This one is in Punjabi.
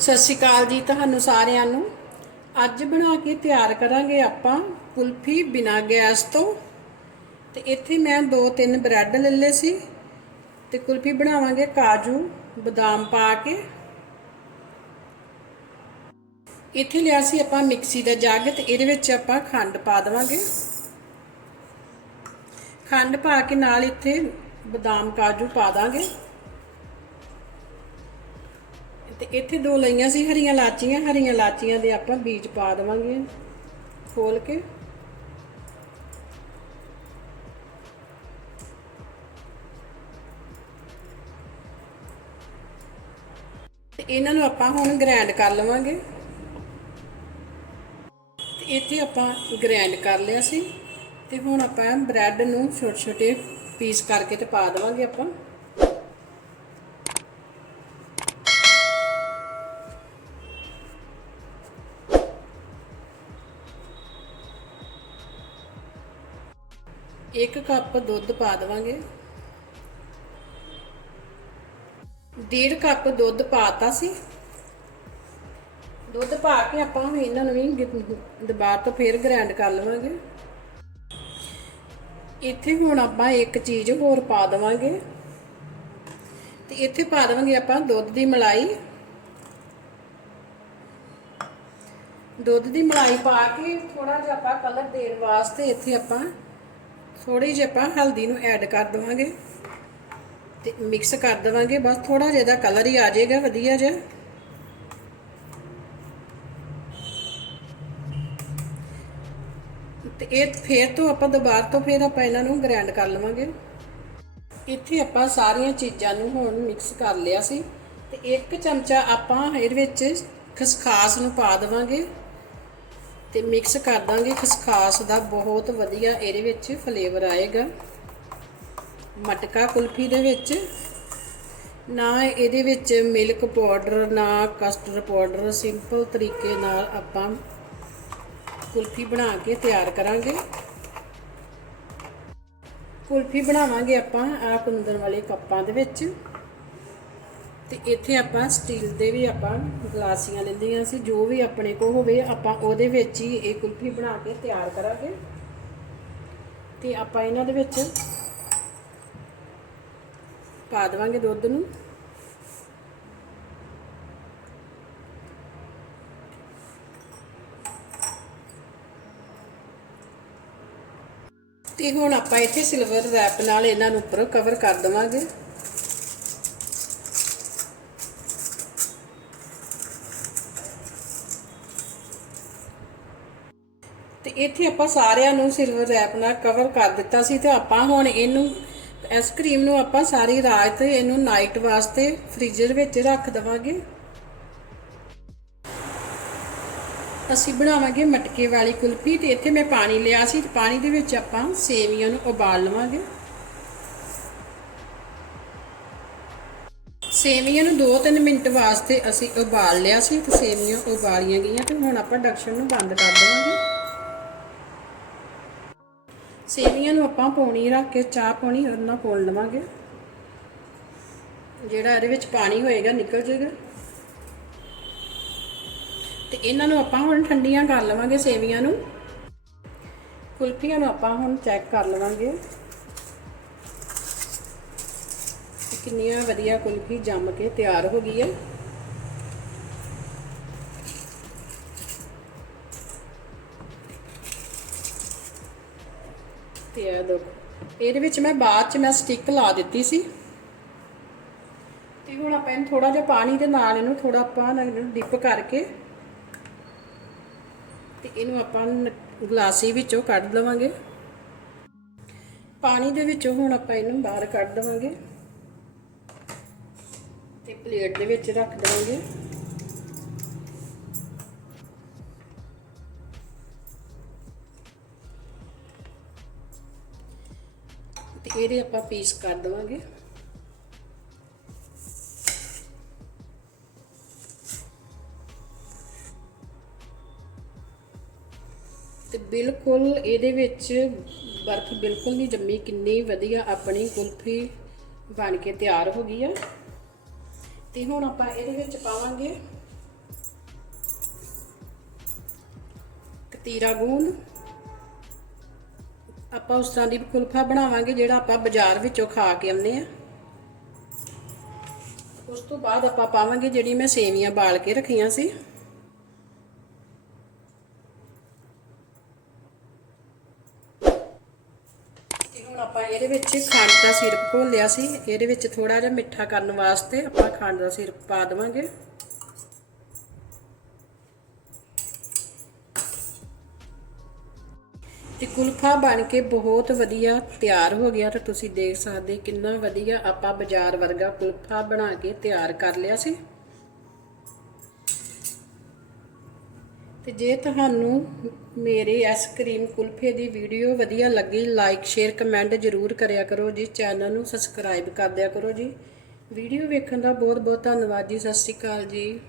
ਸਤਿ ਸ਼੍ਰੀ ਅਕਾਲ ਜੀ ਤੁਹਾਨੂੰ ਸਾਰਿਆਂ ਨੂੰ। ਅੱਜ ਬਣਾ ਕੇ ਤਿਆਰ ਕਰਾਂਗੇ ਆਪਾਂ ਕੁਲਫੀ ਬਿਨਾ ਗੈਸ ਤੋਂ। ਤੇ ਇੱਥੇ ਮੈਂ ਦੋ ਤਿੰਨ ਬ੍ਰੈਡ ਲੈ ਲਏ ਸੀ। ਤੇ ਕੁਲਫੀ ਬਣਾਵਾਂਗੇ ਕਾਜੂ, ਬਦਾਮ ਪਾ ਕੇ। ਇੱਥੇ ਲਿਆ ਸੀ ਆਪਾਂ ਮਿਕਸੀ ਦਾ ਜੱਗ ਤੇ ਇਹਦੇ ਵਿੱਚ ਆਪਾਂ ਖੰਡ ਪਾ ਦੇਵਾਂਗੇ। ਖੰਡ ਪਾ ਕੇ ਨਾਲ ਇੱਥੇ ਬਦਾਮ ਕਾਜੂ ਪਾ ਦਾਂਗੇ। ਤੇ ਇੱਥੇ ਦੋ ਲਈਆਂ ਸੀ, ਹਰੀਆਂ ਲਾਚੀਆਂ ਹਰੀਆਂ ਲਾਚੀਆਂ ਦੇ ਆਪਾਂ ਬੀਜ ਪਾ ਦੇਵਾਂਗੇ। ਖੋਲ ਕੇ। ਤੇ ਇਹਨਾਂ ਨੂੰ ਆਪਾਂ ਹੁਣ ਗ੍ਰਾਈਂਡ ਕਰ ਲਵਾਂਗੇ। ਤੇ ਇੱਥੇ ਆਪਾਂ ਗ੍ਰਾਈਂਡ ਕਰ ਲਿਆ ਸੀ। ਤੇ ਹੁਣ ਆਪਾਂ ਬ੍ਰੈਡ ਨੂੰ ਛੋਟੇ ਛੋਟੇ ਪੀਸ ਕਰਕੇ ਤੇ ਪਾ ਦੇਵਾਂਗੇ ਆਪਾਂ। ਇੱਕ ਕੱਪ ਦੁੱਧ ਪਾ ਦੇਵਾਂਗੇ। ਡੇਢ ਕੱਪ ਦੁੱਧ ਪਾਤਾ ਸੀ। ਦੁੱਧ ਪਾ ਕੇ ਆਪਾਂ ਹੁਣ ਇਹਨਾਂ ਨੂੰ ਵੀ ਦੁਬਾਰਾ ਤੋਂ ਫੇਰ ਗ੍ਰਾਈਂਡ ਕਰ ਲਵਾਂਗੇ। ਇੱਥੇ ਹੁਣ ਆਪਾਂ ਇੱਕ ਚੀਜ਼ ਹੋਰ ਪਾ ਦੇਵਾਂਗੇ। ਤੇ ਇੱਥੇ ਪਾ ਦੇਵਾਂਗੇ ਆਪਾਂ ਦੁੱਧ ਦੀ ਮਲਾਈ। ਦੁੱਧ ਦੀ ਮਲਾਈ ਪਾ ਕੇ ਥੋੜਾ ਜਿਹਾ ਆਪਾਂ ਕਲਰ ਦੇਣ ਵਾਸਤੇ ਇੱਥੇ ਆਪਾਂ ਥੋੜੀ ਜਿਹੀ ਆਪਾਂ ਹਲਦੀ ਨੂੰ ਐਡ ਕਰ ਦਵਾਂਗੇ ਤੇ ਮਿਕਸ ਕਰ ਦਵਾਂਗੇ। ਬਸ ਥੋੜਾ ਜਿਹਾ ਦਾ ਕਲਰ ਹੀ ਆ ਜਾਏਗਾ, ਵਧੀਆ ਜਿਹਾ। ਤੇ ਇਹ ਫੇਰ ਤੋਂ ਆਪਾਂ ਦੁਬਾਰਾ ਤੋਂ ਫੇਰ ਆਪਾਂ ਇਹਨਾਂ ਨੂੰ ਗ੍ਰਾਈਂਡ ਕਰ ਲਵਾਂਗੇ। ਇੱਥੇ ਆਪਾਂ ਸਾਰੀਆਂ ਚੀਜ਼ਾਂ ਨੂੰ ਹੁਣ ਮਿਕਸ ਕਰ ਲਿਆ ਸੀ। ਤੇ ਇੱਕ ਚਮਚਾ ਆਪਾਂ ਇਹਦੇ ਵਿੱਚ ਖਸਖਾਸ ਨੂੰ ਪਾ ਦੇਵਾਂਗੇ। ਤੇ ਮਿਕਸ ਕਰ ਦਾਂਗੇ। ਖਸਖਾਸ ਦਾ ਬਹੁਤ ਵਧੀਆ ਇਹਦੇ ਵਿੱਚ ਫਲੇਵਰ ਆਏਗਾ। ਮਟਕਾ ਕੁਲਫੀ ਦੇ ਵਿੱਚ। ਨਾ ਇਹਦੇ ਵਿੱਚ ਮਿਲਕ ਪਾਊਡਰ ਨਾ ਕਸਟਰਡ ਪਾਊਡਰ ਸਿੰਪਲ ਤਰੀਕੇ ਨਾਲ ਆਪਾਂ ਕੁਲਫੀ ਬਣਾ ਕੇ ਤਿਆਰ ਕਰਾਂਗੇ। ਕੁਲਫੀ ਬਣਾਵਾਂਗੇ ਆਪਾਂ ਆ ਕੁੰਦਨ ਵਾਲੇ ਕੱਪਾਂ ਦੇ ਵਿੱਚ। ਤੇ ਇੱਥੇ ਆਪਾਂ ਸਟੀਲ ਦੇ ਵੀ ਆਪਾਂ ਗਲਾਸੀਆਂ ਲੈਂਦੀਆਂ ਸੀ, ਜੋ ਵੀ ਆਪਣੇ ਕੋਲ ਹੋਵੇ, ਆਪਾਂ ਉਹਦੇ ਵਿੱਚ ਹੀ ਇਹ ਕੁਲਫੀ ਬਣਾ ਕੇ ਤਿਆਰ ਕਰਾਂਗੇ। ਤੇ ਆਪਾਂ ਇਹਨਾਂ ਦੇ ਵਿੱਚ ਪਾ ਦੇਵਾਂਗੇ ਦੁੱਧ ਨੂੰ। ਤੇ ਹੁਣ ਆਪਾਂ ਇੱਥੇ ਸਿਲਵਰ ਰੈਪ ਨਾਲ ਇਹਨਾਂ ਨੂੰ ਉੱਪਰ ਕਵਰ ਕਰ ਦੇਵਾਂਗੇ। ਤੇ ਇੱਥੇ ਆਪਾਂ ਸਾਰਿਆਂ ਨੂੰ ਸਿਲਵਰ ਰੈਪ ਨਾਲ ਕਵਰ ਕਰ ਦਿੱਤਾ ਸੀ ਤੇ ਆਪਾਂ ਹੁਣ ਇਹਨੂੰ ਆਈਸਕ੍ਰੀਮ ਨੂੰ ਆਪਾਂ ਸਾਰੀ ਰਾਤ ਇਹਨੂੰ ਨਾਈਟ ਵਾਸਤੇ ਫ੍ਰੀਜ਼ਰ ਵਿੱਚ ਰੱਖ ਦਵਾਂਗੇ। ਅਸੀਂ ਬਣਾਵਾਂਗੇ ਮਟਕੇ ਵਾਲੀ ਕੁਲਫੀ ਤੇ ਇੱਥੇ ਮੈਂ ਪਾਣੀ ਲਿਆ ਸੀ ਤੇ ਪਾਣੀ ਦੇ ਵਿੱਚ ਆਪਾਂ ਸੇਵੀਆਂ ਨੂੰ ਉਬਾਲ ਲਵਾਂਗੇ। ਸੇਵੀਆਂ ਨੂੰ 2-3 ਮਿੰਟ ਵਾਸਤੇ ਅਸੀਂ ਉਬਾਲ ਲਿਆ ਸੀ ਤੇ ਸੇਵੀਆਂ ਉਬਾਲੀਆਂ ਗਈਆਂ ਤੇ ਹੁਣ ਆਪਾਂ ਡਕਸ਼ਨ ਨੂੰ ਬੰਦ ਕਰ ਦੇਵਾਂਗੇ। ਸੇਵੀਆਂ ਨੂੰ ਆਪਾਂ ਪੌਣੀ ਰੱਖ ਕੇ ਚਾਹ ਪਾਉਣੀ ਉਹਦੇ ਨਾਲ ਪੋਲ ਲਵਾਂਗੇ। ਜਿਹੜਾ ਇਹਦੇ ਵਿੱਚ ਪਾਣੀ ਹੋਏਗਾ ਨਿਕਲ ਜਾਏਗਾ ਤੇ ਇਹਨਾਂ ਨੂੰ ਆਪਾਂ ਹੁਣ ਠੰਡੀਆਂ ਕਰ ਲਵਾਂਗੇ ਸੇਵੀਆਂ ਨੂੰ। ਕੁਲਫੀਆਂ ਨੂੰ ਆਪਾਂ ਹੁਣ ਚੈੱਕ ਕਰ ਲਵਾਂਗੇ। ਕਿੰਨੀਆਂ ਵਧੀਆ ਕੁਲਫੀ ਜੰਮ ਕੇ ਤਿਆਰ ਹੋ ਗਈ ਹੈ। ਤੇ ਇਹ ਦੇਖੋ। ਇਹਦੇ ਵਿੱਚ ਮੈਂ ਬਾਅਦ ਚ ਮੈਂ ਸਟਿੱਕ ਲਾ ਦਿੱਤੀ ਸੀ। ਤੇ ਹੁਣ ਆਪਾਂ ਇਹਨੂੰ ਥੋੜਾ ਜਿਹਾ ਪਾਣੀ ਦੇ ਨਾਲ ਇਹਨੂੰ ਥੋੜਾ ਆਪਾਂ ਇਹਨੂੰ ਡਿਪ ਕਰਕੇ ਤੇ ਇਹਨੂੰ ਆਪਾਂ ਗਲਾਸੀ ਵਿੱਚੋਂ ਕੱਢ ਲਵਾਂਗੇ। ਪਾਣੀ ਦੇ ਵਿੱਚੋਂ ਹੁਣ ਆਪਾਂ ਇਹਨੂੰ ਬਾਹਰ ਕੱਢ ਦਵਾਂਗੇ। ਤੇ ਪਲੇਟ ਦੇ ਵਿੱਚ ਰੱਖ ਦਵਾਂਗੇ। ਇਹਦੇ ਆਪਾਂ ਪੀਸ ਕਰ ਦਵਾਂਗੇ। ਤੇ ਬਿਲਕੁਲ ਇਹਦੇ ਵਿੱਚ ਬਰਫ਼ ਬਿਲਕੁਲ ਨਹੀਂ ਜੰਮੀ, ਕਿੰਨੀ ਵਧੀਆ ਆਪਣੀ ਕੁਲਫੀ ਬਣ ਕੇ ਤਿਆਰ ਹੋ ਗਈ ਆ। ਤੇ ਹੁਣ ਆਪਾਂ ਇਹਦੇ ਵਿੱਚ ਪਾਵਾਂਗੇ ਤੀਰਾ ਗੂੰਦ। ਆਪਾਂ ਉਸ ਤਰ੍ਹਾਂ ਦੀ ਕੁਲਫਾ ਬਣਾਵਾਂਗੇ ਜਿਹੜਾ ਆਪਾਂ ਬਾਜ਼ਾਰ ਵਿੱਚੋਂ ਖਾ ਕੇ ਆਉਂਦੇ ਆ ਉਸ ਤੋਂ ਬਾਅਦ ਆਪਾਂ ਪਾਵਾਂਗੇ ਜਿਹੜੀ ਮੈਂ ਸੇਵੀਆਂ ਬਾਲ ਕੇ ਰੱਖੀਆਂ ਸੀ। ਹੁਣ ਆਪਾਂ ਇਹਦੇ ਵਿੱਚ ਖੰਡ ਦਾ ਸਿਰਪ ਘੋਲਿਆ ਸੀ। ਇਹਦੇ ਵਿੱਚ ਥੋੜਾ ਜਿਹਾ ਮਿੱਠਾ ਕਰਨ ਵਾਸਤੇ ਆਪਾਂ ਖੰਡ ਦਾ ਸਿਰਪ ਪਾ ਦੇਵਾਂਗੇ। ਤੇ ਕੁਲਫਾ ਬਣ ਕੇ ਬਹੁਤ ਵਧੀਆ ਤਿਆਰ ਹੋ ਗਿਆ ਤੇ ਤੁਸੀਂ ਦੇਖ ਸਕਦੇ ਕਿੰਨਾ ਵਧੀਆ ਆਪਾਂ ਬਾਜ਼ਾਰ ਵਰਗਾ ਕੁਲਫਾ ਬਣਾ ਕੇ ਤਿਆਰ ਕਰ ਲਿਆ ਸੀ। ਤੇ ਜੇ ਤੁਹਾਨੂੰ ਮੇਰੇ ਆਈਸਕ੍ਰੀਮ ਕੁਲਫੇ ਦੀ ਵੀਡੀਓ ਵਧੀਆ ਲੱਗੀ ਲਾਈਕ ਸ਼ੇਅਰ ਕਮੈਂਟ ਜ਼ਰੂਰ ਕਰਿਆ ਕਰੋ ਜੀ। ਚੈਨਲ ਨੂੰ ਸਬਸਕ੍ਰਾਈਬ ਕਰ ਦਿਆ ਕਰੋ ਜੀ। ਵੀਡੀਓ ਵੇਖਣ ਦਾ ਬਹੁਤ ਬਹੁਤ ਧੰਨਵਾਦ ਜੀ। ਸਤਿ ਸ਼੍ਰੀ ਅਕਾਲ ਜੀ।